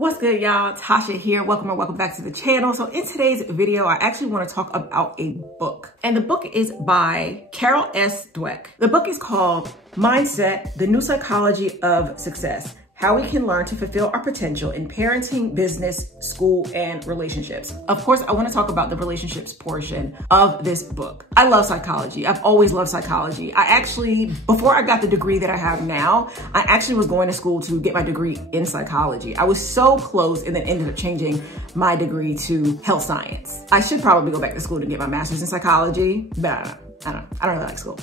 What's good, y'all? Tasha here. Welcome back to the channel. So in today's video, I actually want to talk about a book. And the book is by Carol S. Dweck. The book is called Mindset, The New Psychology of Success. How we can learn to fulfill our potential in parenting, business, school, and relationships. Of course, I want to talk about the relationships portion of this book. I love psychology. I've always loved psychology. Before I got the degree that I have now, I actually was going to school to get my degree in psychology. I was so close and then ended up changing my degree to health science. I should probably go back to school to get my master's in psychology, but I don't really like school.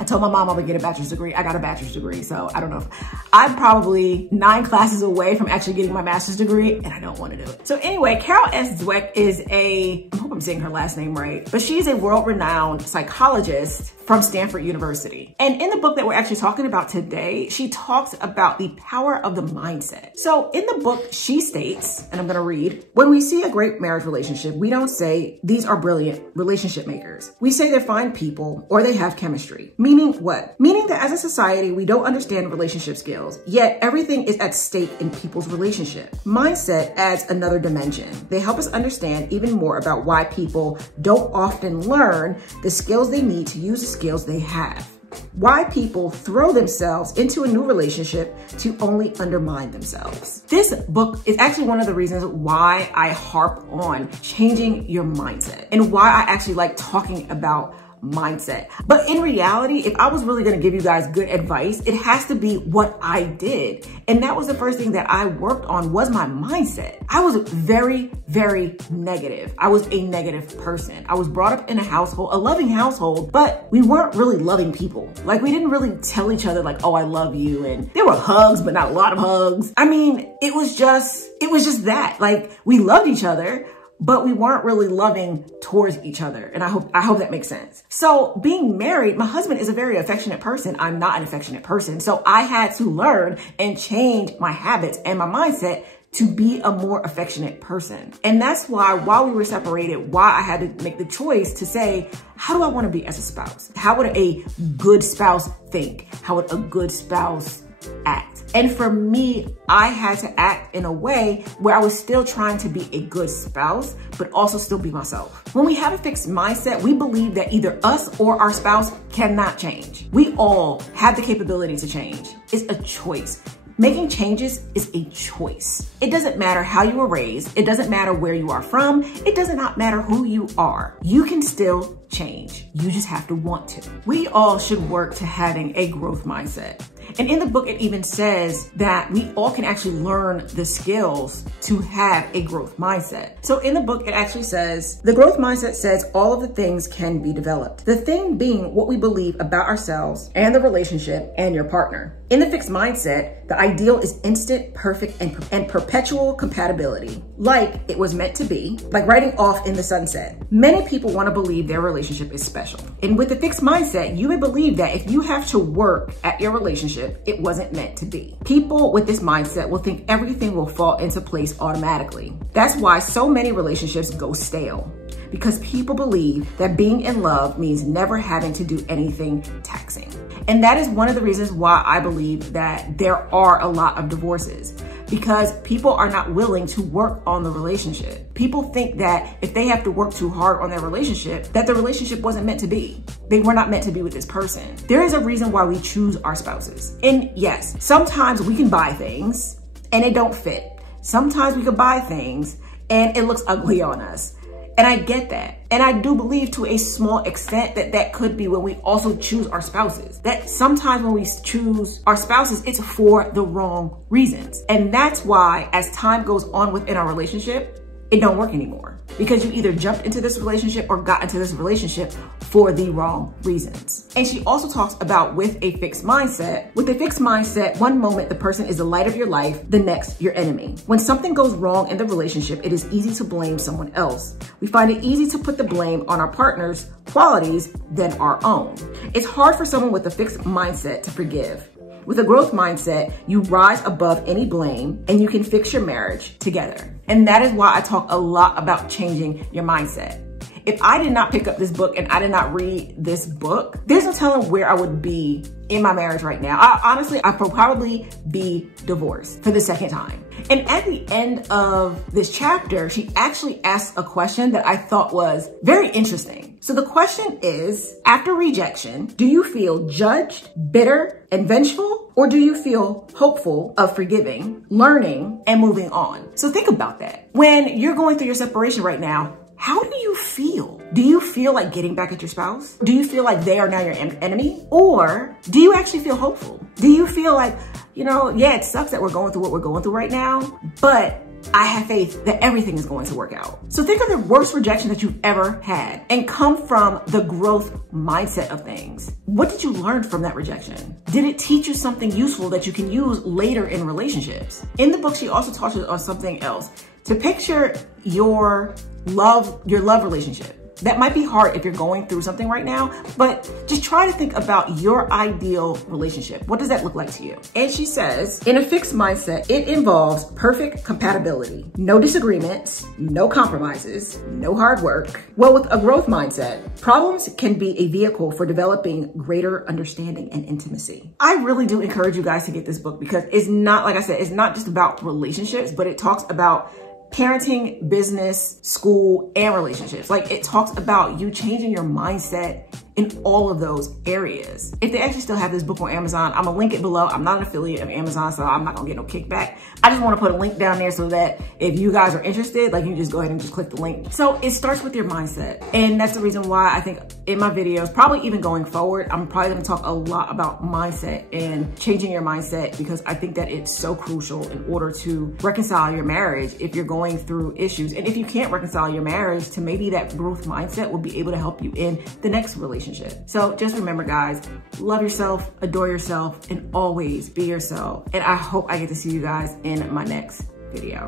I told my mom I would get a bachelor's degree. I got a bachelor's degree. So I don't know if I'm probably 9 classes away from actually getting my master's degree, and I don't want to do it. So anyway, Carol S. Dweck is I hope I'm saying her last name right, but she's a world-renowned psychologist from Stanford University. And in the book that we're actually talking about today, she talks about the power of the mindset. So in the book, she states, and I'm gonna read, when we see a great marriage relationship, we don't say, these are brilliant relationship makers. We say they're fine people or they have chemistry. Meaning what? Meaning that as a society, we don't understand relationship skills, yet everything is at stake in people's relationship. Mindset adds another dimension. They help us understand even more about why people don't often learn the skills they need to use the skills they have. Why people throw themselves into a new relationship to only undermine themselves. This book is actually one of the reasons why I harp on changing your mindset and why I actually like talking about mindset. But in reality, if I was really going to give you guys good advice, it has to be what I did. And that was the first thing that I worked on was my mindset. I was very, very negative. I was a negative person. I was brought up in a household, a loving household, but we weren't really loving people. Like we didn't really tell each other like, oh, I love you. And there were hugs, but not a lot of hugs. I mean, it was just that. Like we loved each other, but we weren't really loving towards each other. And I hope that makes sense. So being married, my husband is a very affectionate person. I'm not an affectionate person. So I had to learn and change my habits and my mindset to be a more affectionate person. And that's why while we were separated, why I had to make the choice to say, how do I want to be as a spouse? How would a good spouse think? How would a good spouse act? And for me, I had to act in a way where I was still trying to be a good spouse, but also still be myself. When we have a fixed mindset, we believe that either us or our spouse cannot change. We all have the capability to change. It's a choice. Making changes is a choice. It doesn't matter how you were raised. It doesn't matter where you are from. It does not matter who you are. You can still change. You just have to want to. We all should work to having a growth mindset. And in the book, it even says that we all can actually learn the skills to have a growth mindset. So in the book, it actually says, the growth mindset says all of the things can be developed. The thing being what we believe about ourselves and the relationship and your partner. In the fixed mindset, the ideal is instant, perfect, and perpetual compatibility, like it was meant to be, like riding off in the sunset. Many people want to believe their relationship is special. And with the fixed mindset, you would believe that if you have to work at your relationship, it wasn't meant to be. People with this mindset will think everything will fall into place automatically. That's why so many relationships go stale. Because people believe that being in love means never having to do anything taxing. And that is one of the reasons why I believe that there are a lot of divorces, because people are not willing to work on the relationship. People think that if they have to work too hard on their relationship, that the relationship wasn't meant to be. They were not meant to be with this person. There is a reason why we choose our spouses. And yes, sometimes we can buy things and it don't fit. Sometimes we could buy things and it looks ugly on us. And I get that. And I do believe to a small extent that that could be when we also choose our spouses. That sometimes when we choose our spouses, it's for the wrong reasons. And that's why as time goes on within our relationship, it don't work anymore. Because you either jumped into this relationship or got into this relationship for the wrong reasons. And she also talks about with a fixed mindset. With a fixed mindset, one moment the person is the light of your life, the next your enemy. When something goes wrong in the relationship, it is easy to blame someone else. We find it easy to put the blame on our partner's qualities than our own. It's hard for someone with a fixed mindset to forgive. With a growth mindset, you rise above any blame and you can fix your marriage together. And that is why I talk a lot about changing your mindset. if I did not pick up this book and I did not read this book, there's no telling where I would be in my marriage right now. Honestly, I'd probably be divorced for the second time. And at the end of this chapter, she actually asks a question that I thought was very interesting. So the question is, after rejection, do you feel judged, bitter, and vengeful? Or do you feel hopeful of forgiving, learning, and moving on? So think about that. When you're going through your separation right now, how do you feel? Do you feel like getting back at your spouse? Do you feel like they are now your enemy? Or do you actually feel hopeful? Do you feel like, you know, yeah, it sucks that we're going through what we're going through right now, but I have faith that everything is going to work out. So think of the worst rejection that you've ever had and come from the growth mindset of things. What did you learn from that rejection? Did it teach you something useful that you can use later in relationships? In the book, she also touches on something else. To picture your love relationship. That might be hard if you're going through something right now, but just try to think about your ideal relationship. What does that look like to you? And she says, in a fixed mindset, it involves perfect compatibility, no disagreements, no compromises, no hard work. Well, with a growth mindset, problems can be a vehicle for developing greater understanding and intimacy. I really do encourage you guys to get this book because it's not, like I said, it's not just about relationships, but it talks about parenting, business, school, and relationships. Like, it talks about you changing your mindset in all of those areas. If they actually still have this book on Amazon, I'm gonna link it below. I'm not an affiliate of Amazon, so I'm not gonna get no kickback. I just wanna put a link down there so that if you guys are interested, like, you just go ahead and just click the link. So it starts with your mindset. And that's the reason why I think in my videos, probably even going forward, I'm probably gonna talk a lot about mindset and changing your mindset, because I think that it's so crucial in order to reconcile your marriage if you're going through issues. And if you can't reconcile your marriage, to maybe that growth mindset will be able to help you in the next relationship. So just remember, guys, love yourself, adore yourself, and always be yourself. And I hope I get to see you guys in my next video.